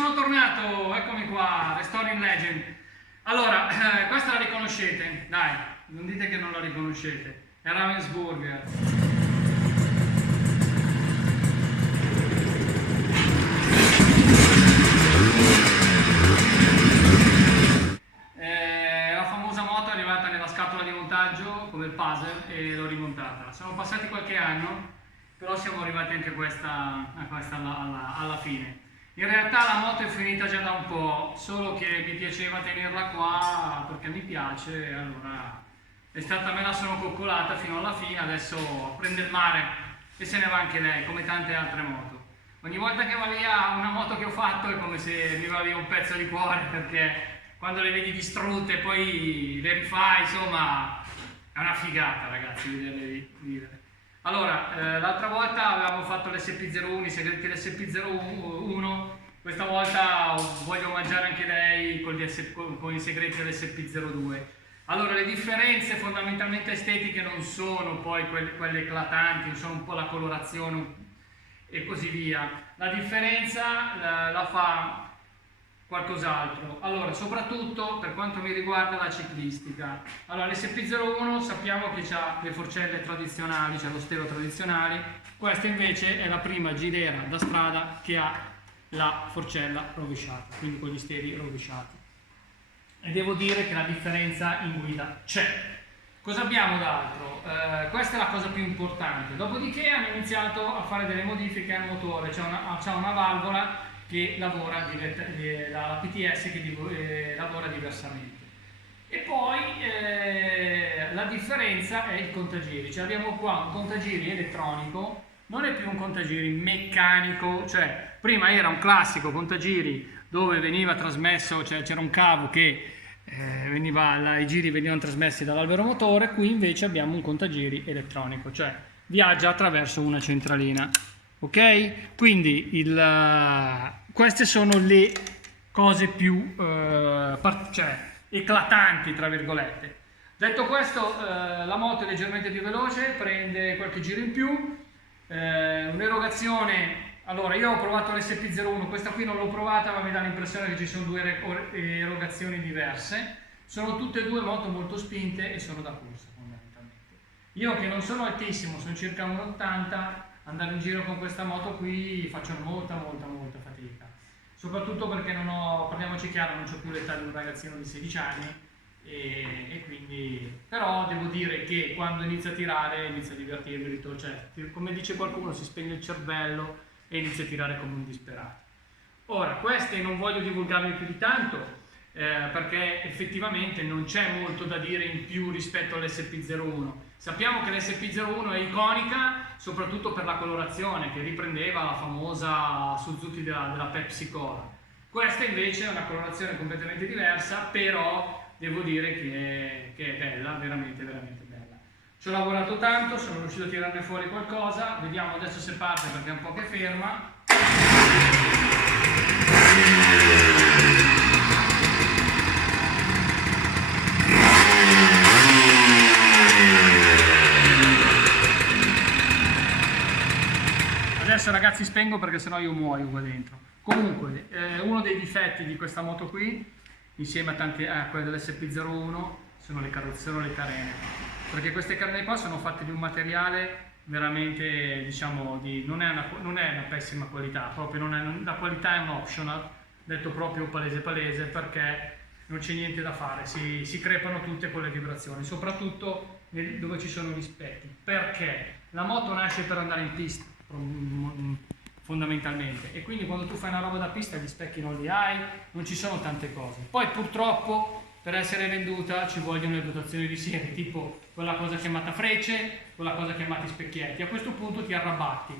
sono tornato, eccomi qua, Restoring Legend. Allora, questa la riconoscete? Dai, non dite che non la riconoscete. È Ravensburger. La famosa moto è arrivata nella scatola di montaggio come il puzzle e l'ho rimontata. Sono passati qualche anno, però siamo arrivati anche a questa alla fine. In realtà la moto è finita già da un po', solo che mi piaceva tenerla qua perché mi piace, allora me la sono coccolata fino alla fine, adesso prende il mare e se ne va anche lei, come tante altre moto. Ogni volta che va via una moto che ho fatto è come se mi va via un pezzo di cuore, perché quando le vedi distrutte e poi le rifai, insomma, è una figata, ragazzi, vederle vivere. Allora, l'altra volta avevamo fatto l'SP01, i segreti dell'SP01, questa volta voglio mangiare anche lei con i segreti dell'SP02. Allora, le differenze fondamentalmente estetiche non sono poi quelle eclatanti, sono un po' la colorazione e così via. La differenza la fa qualcos'altro. Allora, soprattutto per quanto mi riguarda la ciclistica. Allora, l'SP01 sappiamo che ha le forcelle tradizionali, c'è lo stelo tradizionale. Questa invece è la prima gilera da strada che ha la forcella rovesciata, quindi con gli steli rovesciati. E devo dire che la differenza in guida c'è. Cosa abbiamo d'altro? Questa è la cosa più importante. Dopodiché hanno iniziato a fare delle modifiche al motore, c'è una valvola che lavora, la PTS che lavora diversamente. E poi la differenza è il contagiri, cioè abbiamo qua un contagiri elettronico, non è più un contagiri meccanico, cioè prima era un classico contagiri dove veniva trasmesso, cioè c'era un cavo che i giri venivano trasmessi dall'albero motore. Qui invece abbiamo un contagiri elettronico, cioè viaggia attraverso una centralina. Ok? Quindi queste sono le cose più eclatanti, tra virgolette. Detto questo, la moto è leggermente più veloce, prende qualche giro in più, un'erogazione. Allora, io ho provato l'SP01, questa qui non l'ho provata, ma mi dà l'impressione che ci sono due erogazioni diverse. Sono tutte e due moto molto spinte e sono da corsa fondamentalmente. Io che non sono altissimo, sono circa 1,80, andare in giro con questa moto qui faccio molta fatica, soprattutto perché parliamoci chiaro, non ho più l'età di un ragazzino di 16 anni e quindi, però devo dire che quando inizia a tirare inizia a divertirmi, cioè, come dice qualcuno, si spegne il cervello e inizia a tirare come un disperato. Ora, queste non voglio divulgarvi più di tanto perché effettivamente non c'è molto da dire in più rispetto all'SP01. Sappiamo che l'SP01 è iconica soprattutto per la colorazione che riprendeva la famosa Suzuki della Pepsi Cola. Questa invece è una colorazione completamente diversa, però devo dire che è bella, veramente bella. Ci ho lavorato tanto, sono riuscito a tirarne fuori qualcosa, vediamo adesso se parte perché è un po' che ferma. Adesso ragazzi spengo perché sennò io muoio qua dentro. Comunque, uno dei difetti di questa moto qui, insieme a quelle dell'SP01, sono le carene. Perché queste carene qua sono fatte di un materiale veramente, diciamo, non è una pessima qualità, proprio la qualità è un optional, detto proprio palese, perché non c'è niente da fare, si crepano tutte con le vibrazioni, soprattutto dove ci sono gli specchi, perché la moto nasce per andare in pista fondamentalmente, e quindi quando tu fai una roba da pista gli specchi non li hai, non ci sono tante cose. Poi purtroppo per essere venduta ci vogliono le dotazioni di serie, tipo quella cosa chiamata frecce, quella cosa chiamata specchietti. A questo punto ti arrabatti.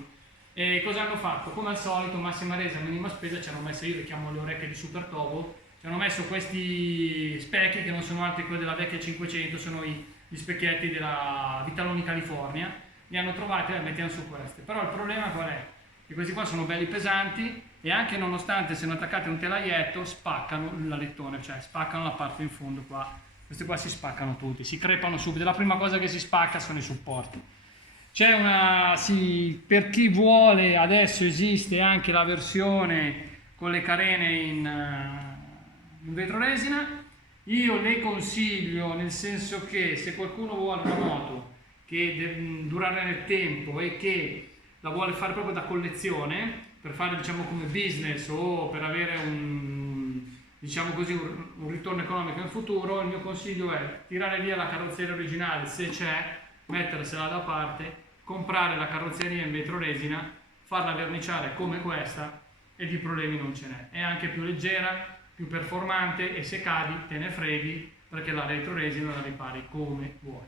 E cosa hanno fatto? Come al solito, massima resa, minima spesa, ci hanno messo, io le chiamo le orecchie di Super Tobo, ci hanno messo questi specchi che non sono altri quelli della vecchia 500, sono gli specchietti della Vitaloni California. Li hanno trovati e li mettiamo su queste. Però il problema qual è? Che questi qua sono belli pesanti e anche nonostante siano attaccati a un telaietto spaccano l'alettone, cioè spaccano la parte in fondo qua. Questi qua si spaccano tutti, si crepano subito. La prima cosa che si spacca sono i supporti. Per chi vuole, adesso esiste anche la versione con le carene in vetroresina. Io le consiglio, nel senso che se qualcuno vuole una moto che deve durare nel tempo e che la vuole fare proprio da collezione, per fare diciamo come business o per avere diciamo così, un ritorno economico nel futuro, il mio consiglio è tirare via la carrozzeria originale se c'è, mettersela da parte, comprare la carrozzeria in vetroresina, farla verniciare come questa e di problemi non ce n'è. È anche più leggera, più performante e se cadi te ne freghi perché la vetroresina la ripari come vuoi.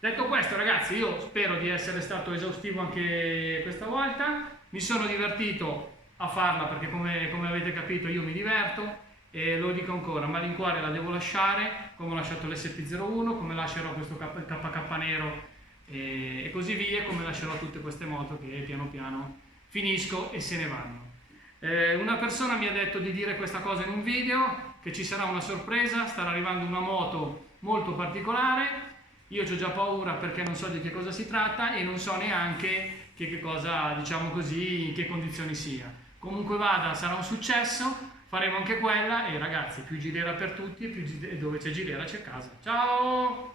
Detto questo ragazzi, io spero di essere stato esaustivo anche questa volta, mi sono divertito a farla perché come avete capito io mi diverto e lo dico ancora, malincuore la devo lasciare come ho lasciato l'SP01, come lascerò questo KK nero e così via, come lascerò tutte queste moto che piano piano finisco e se ne vanno. Una persona mi ha detto di dire questa cosa in un video, che ci sarà una sorpresa, starà arrivando una moto molto particolare. Io ho già paura perché non so di che cosa si tratta e non so neanche che cosa, diciamo così, in che condizioni sia. Comunque vada, sarà un successo, faremo anche quella e ragazzi, più Gilera per tutti e dove c'è Gilera c'è casa. Ciao!